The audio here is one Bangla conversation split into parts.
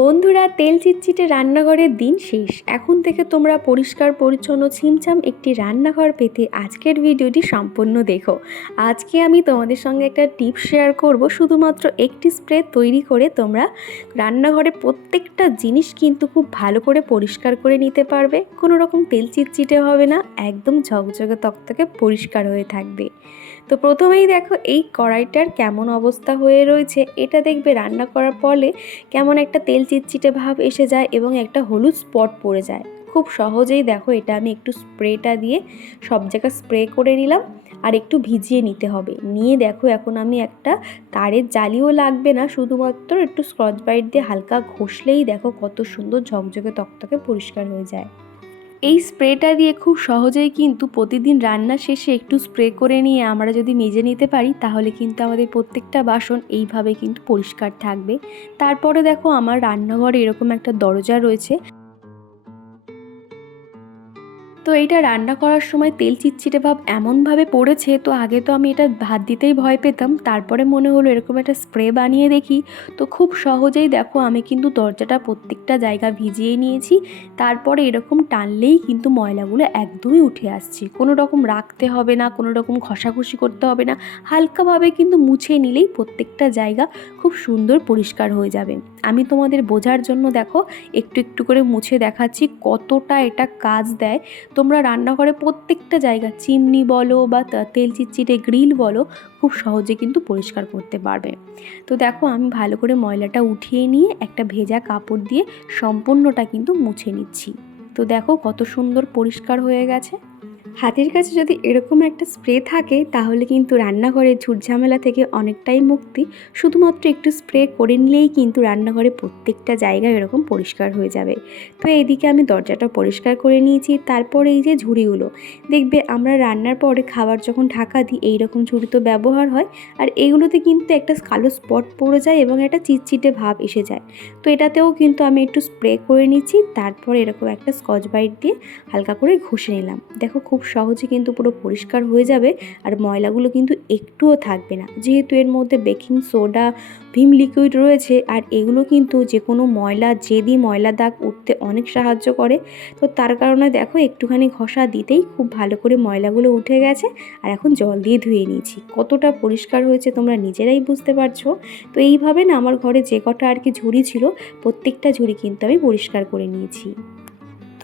বন্ধুরা, তেল চিটচিটে রান্নাঘরের দিন শেষ। এখন থেকে তোমরা পরিষ্কার, পরিচ্ছন্ন, ছিমছাম একটি রান্নাঘর পেতে আজকের ভিডিওটি সম্পূর্ণ দেখো। আজকে আমি তোমাদের সঙ্গে একটা টিপ শেয়ার করব। শুধুমাত্র একটি স্প্রে তৈরি করে তোমরা রান্নাঘরে প্রত্যেকটা জিনিস কিন্তু খুব ভালো করে পরিষ্কার করে নিতে পারবে। কোনো রকম তেল চিটচিটে হবে না, একদম ঝকঝকে তকতকে পরিষ্কার হয়ে থাকবে। তো প্রথমেই দেখো, এই কড়াইটার কেমন অবস্থা হয়ে রয়েছে। এটা দেখবে রান্না করার ফলে কেমন একটা তেল চিটচিটে ভাব এসে যায় এবং একটা হলুদ স্পট পড়ে যায়। খুব সহজেই দেখো এটা আমি একটু স্প্রেটা দিয়ে সব জায়গা স্প্রে করে নিলাম আর একটু ভিজিয়ে নিতে হবে। নিয়ে দেখো এখন আমি একটা তারের জালিও লাগবে না, শুধুমাত্র একটু স্ক্রচ বাইট দিয়ে হালকা ঘষলেই দেখো কত সুন্দর ঝকঝকে তকতকে পরিষ্কার হয়ে যায়। এই স্প্রেটা দিয়ে খুব সহজেই কিন্তু প্রতিদিন রান্না শেষে একটু স্প্রে করে নিয়ে আমরা যদি মেজে নিতে পারি, তাহলে কিন্তু আমাদের প্রত্যেকটা বাসন এইভাবে কিন্তু পরিষ্কার থাকবে। তারপরে দেখো আমার রান্নাঘরে এরকম একটা দরজা রয়েছে। তো এটা রান্না করার সময় তেল চিটচিটে ভাব এমনভাবে পড়েছে, তো আগে তো আমি এটা ভাত দিতেই ভয় পেতাম। তারপরে মনে হলো এরকম একটা স্প্রে বানিয়ে দেখি। তো খুব সহজেই দেখো আমি কিন্তু দরজাটা প্রত্যেকটা জায়গা ভিজিয়ে নিয়েছি। তারপরে এরকম টানলেই কিন্তু ময়লাগুলো একদমই উঠে আসছে। কোনো রকম রাখতে হবে না, কোনো রকম ঘষাঘষি করতে হবে না। হালকাভাবে কিন্তু মুছে নিলেই প্রত্যেকটা জায়গা খুব সুন্দর পরিষ্কার হয়ে যাবে। আমি তোমাদের বোঝার জন্য দেখো, একটু একটু করে মুছে দেখাচ্ছি কতটা এটা কাজ দেয়। তোমরা রান্নাঘরে প্রত্যেকটা জায়গা চিমনি বলো বা তেল চিটচিটে গ্রিল বলো, খুব সহজে কিন্তু পরিষ্কার করতে পারবে। তো দেখো আমি ভালো করে ময়লাটা উঠিয়ে নিয়ে একটা ভেজা কাপড় দিয়ে সম্পূর্ণটা কিন্তু মুছে নিচ্ছি। তো দেখো কত সুন্দর পরিষ্কার হয়ে গেছে। হাতের কাছে যদি এরকম একটা স্প্রে থাকে, তাহলে কিন্তু রান্নাঘরের ঝুটঝামেলা থেকে অনেকটাই মুক্তি। শুধুমাত্র একটু স্প্রে করে নিলেই কিন্তু রান্নাঘরে প্রত্যেকটা জায়গা এরকম পরিষ্কার হয়ে যাবে। তো এইদিকে আমি দরজাটা পরিষ্কার করে নিয়েছি, তারপরে এই যে ঝুড়িগুলো। দেখবে আমরা রান্নার পরে খাবার যখন ঢাকা দিই, এইরকম ঝুড়ি তো ব্যবহার হয়, আর এগুলোতে কিন্তু একটা কালো স্পট পড়ে যায় এবং একটা চিটচিটে ভাব এসে যায়। তো এটাতেও কিন্তু আমি একটু স্প্রে করে নিচ্ছি, তারপর এরকম একটা স্কচ বাইট দিয়ে হালকা করে ঘষে নিলাম। দেখো খুব সহজে কিন্তু পুরো পরিষ্কার হয়ে যাবে আর ময়লাগুলো কিন্তু একটুও থাকবে না। যেহেতু এর মধ্যে বেকিং সোডা, ভিম লিকুইড রয়েছে আর এগুলো কিন্তু যে কোনো ময়লা, জেদি ময়লা দাগ উঠতে অনেক সাহায্য করে। তো তার কারণে দেখো একটুখানি ঘষা দিতেই খুব ভালো করে ময়লাগুলো উঠে গেছে আর এখন জল দিয়ে ধুয়ে নিয়েছি। কতটা পরিষ্কার হয়েছে তোমরা নিজেরাই বুঝতে পারছ। তো এইভাবে না আমার ঘরে যে কটা আর কি ঝুড়ি ছিল, প্রত্যেকটা ঝুড়ি কিন্তু আমি পরিষ্কার করে নিয়েছি।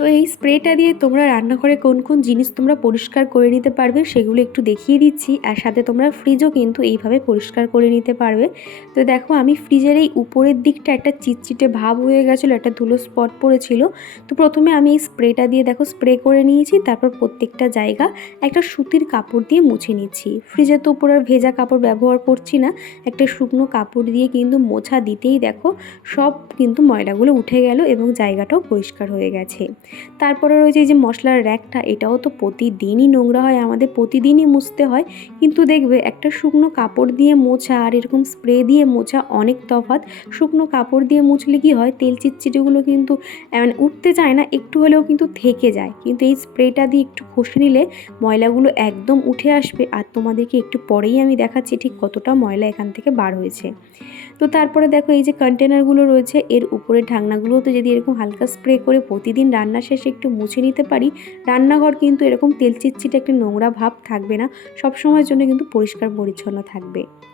তো এই স্প্রেটা দিয়ে তোমরা রান্নাঘরে কোন কোন জিনিস তোমরা পরিষ্কার করে নিতে পারবে সেগুলো একটু দেখিয়ে দিচ্ছি। আর সাথে তোমরা ফ্রিজও কিন্তু এইভাবে পরিষ্কার করে নিতে পারবে। তো দেখো আমি ফ্রিজের এই উপরের দিকটা একটা চিটচিটে ভাব হয়ে গেছিল, একটা ধুলো স্পট পড়েছিল। তো প্রথমে আমি এই স্প্রেটা দিয়ে দেখো স্প্রে করে নিয়েছি, তারপর প্রত্যেকটা জায়গা একটা সুতির কাপড় দিয়ে মুছে নিচ্ছি। ফ্রিজে তো উপরে আর ভেজা কাপড় ব্যবহার করছি না, একটা শুকনো কাপড় দিয়ে কিন্তু মোছা দিতেই দেখো সব কিন্তু ময়লাগুলো উঠে গেল এবং জায়গাটাও পরিষ্কার হয়ে গেছে। তারপরে রয়েছে এই যে মশলার র্যাকটা, এটাও তো প্রতিদিনই নোংরা হয়, আমাদের প্রতিদিনই মুছতে হয়। কিন্তু দেখবে একটা শুকনো কাপড় দিয়ে মোছা আর এরকম স্প্রে দিয়ে মোছা অনেক তফাৎ। শুকনো কাপড় দিয়ে মুছলে কি হয়, তেল চিটচিটেগুলো কিন্তু মানে উঠতে চায় না, একটু হলেও কিন্তু থেকে যায়। কিন্তু এই স্প্রেটা দিয়ে একটু ঘষে নিলে ময়লাগুলো একদম উঠে আসবে। আর তোমাদেরকে একটু পরেই আমি দেখাচ্ছি ঠিক কতটা ময়লা এখান থেকে বার হয়েছে। তো তারপরে দেখো এই যে কন্টেনারগুলো রয়েছে, এর উপরে ঢাকনাগুলোতে যদি এরকম হালকা স্প্রে করে প্রতিদিন রান্না শেষে একটু মুছে নিতে পারি। রান্নাঘর কিন্তু এরকম তেল চিটচিটে একটা নোংরা ভাব থাকবে না। সবসময়ের জন্য কিন্তু পরিষ্কার পরিচ্ছন্ন থাকবে।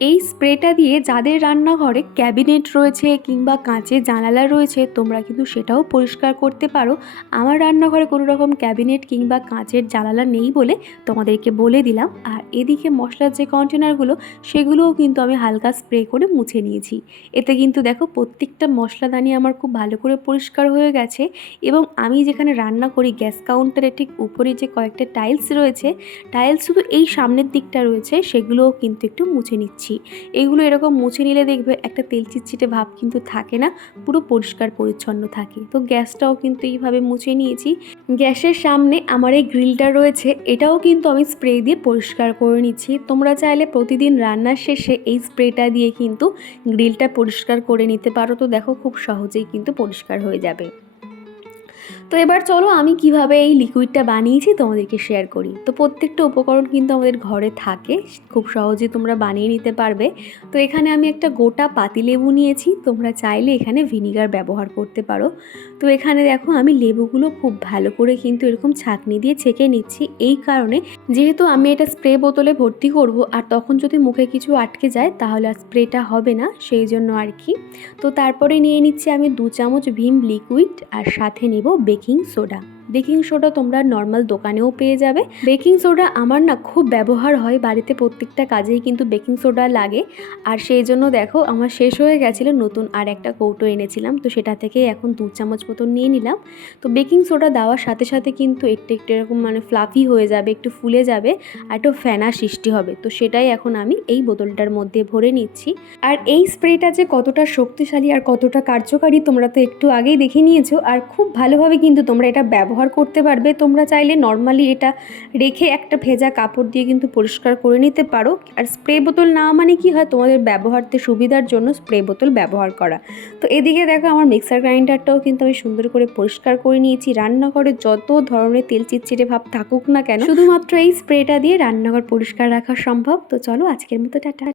এই স্প্রেটা দিয়ে যাদের রান্নাঘরে ক্যাবিনেট রয়েছে কিংবা কাঁচের জানালা রয়েছে, তোমরা কিন্তু সেটাও পরিষ্কার করতে পারো। আমার রান্নাঘরে কোনো রকম ক্যাবিনেট কিংবা কাঁচের জানালা নেই বলে তোমাদেরকে বলে দিলাম। আর এদিকে মশলার যে কন্টেনারগুলো, সেগুলোও কিন্তু আমি হালকা স্প্রে করে মুছে নিয়েছি। এতে কিন্তু দেখো প্রত্যেকটা মশলাদানি আমার খুব ভালো করে পরিষ্কার হয়ে গেছে এবং আমি যেখানে রান্না করি গ্যাস কাউন্টারের ঠিক উপরে যে কয়েকটা টাইলস রয়েছে, টাইলস শুধু এই সামনের দিকটা রয়েছে, সেগুলোও কিন্তু একটু মুছে নিচ্ছি। এগুলো এরকম মুছে নিলে দেখবে একটা তেল চিটচিটে ভাব কিন্তু থাকে না, পুরো পরিষ্কার পরিচ্ছন্ন থাকে। তো গ্যাসটাও কিন্তু এইভাবে মুছে নিয়েছি। গ্যাসের সামনে আমার এই গ্রিলটা রয়েছে, এটাও কিন্তু আমি স্প্রে দিয়ে পরিষ্কার করে নিচ্ছি। তোমরা চাইলে প্রতিদিন রান্নার শেষে এই স্প্রেটা দিয়ে কিন্তু গ্রিলটা পরিষ্কার করে নিতে পারো। তো দেখো খুব সহজেই কিন্তু পরিষ্কার হয়ে যাবে। তো এবার চলো আমি কীভাবে এই লিকুইডটা বানিয়েছি তোমাদেরকে শেয়ার করি। তো প্রত্যেকটা উপকরণ কিন্তু আমাদের ঘরে থাকে, খুব সহজে তোমরা বানিয়ে নিতে পারবে। তো এখানে আমি একটা গোটা পাতিলেবু নিয়েছি, তোমরা চাইলে এখানে ভিনিগার ব্যবহার করতে পারো। তো এখানে দেখো আমি লেবুগুলো খুব ভালো করে কিন্তু এরকম ছাঁকনি দিয়ে ছেঁকে নিচ্ছি, এই কারণে যেহেতু আমি এটা স্প্রে বোতলে ভর্তি করব, আর তখন যদি মুখে কিছু আটকে যায় তাহলে আর স্প্রেটা হবে না, সেই জন্য আর কি। তো তারপরে নিয়ে নিচ্ছি আমি দু চামচ ভীম লিকুইড আর সাথে নেব বেকিং সোডা। বেকিং সোডা তোমরা নর্মাল দোকানেও পেয়ে যাবে। বেকিং সোডা আমার না খুব ব্যবহার হয়, বাড়িতে প্রত্যেকটা কাজেই কিন্তু বেকিং সোডা লাগে। আর সেই জন্য দেখো, আমার শেষ হয়ে গেছিল নতুন আর একটা কৌটো এনেছিলাম, তো সেটা থেকে এখন দু চামচ মতন নিয়ে নিলাম। তো বেকিং সোডা দেওয়ার সাথে সাথে কিন্তু একটু একটু এরকম মানে ফ্লাফি হয়ে যাবে, একটু ফুলে যাবে, আর একটু ফেনা সৃষ্টি হবে। তো সেটাই এখন আমি এই বোতলটার মধ্যে ভরে নিচ্ছি। আর এই স্প্রেটা যে কতটা শক্তিশালী আর কতটা কার্যকারী তোমরা তো একটু আগেই দেখে নিয়েছো, আর খুব ভালোভাবে কিন্তু তোমরা এটা ব্যবহার করতে পারবে তোমরা চাইলে নর্মালি এটা রেখে একটা ভেজা কাপড় দিয়ে কিন্তু পরিষ্কার করে নিতে পারো। আর স্প্রে বোতল না মানে কি হয়? তোমাদের ব্যবহারতে সুবিধার জন্য স্প্রে বোতল ব্যবহার করা। তো এদিকে দেখো আমার মিক্সার গ্রাইন্ডারটাও কিন্তু আমি সুন্দর করে পরিষ্কার করে নিয়েছি। রান্নাঘরে যত ধরনের তেল চিটচিটে ভাব থাকুক না কেন শুধুমাত্র এই স্প্রেটা দিয়ে রান্নাঘর পরিষ্কার রাখা সম্ভব। তো চলো আজকের মতো টাটা।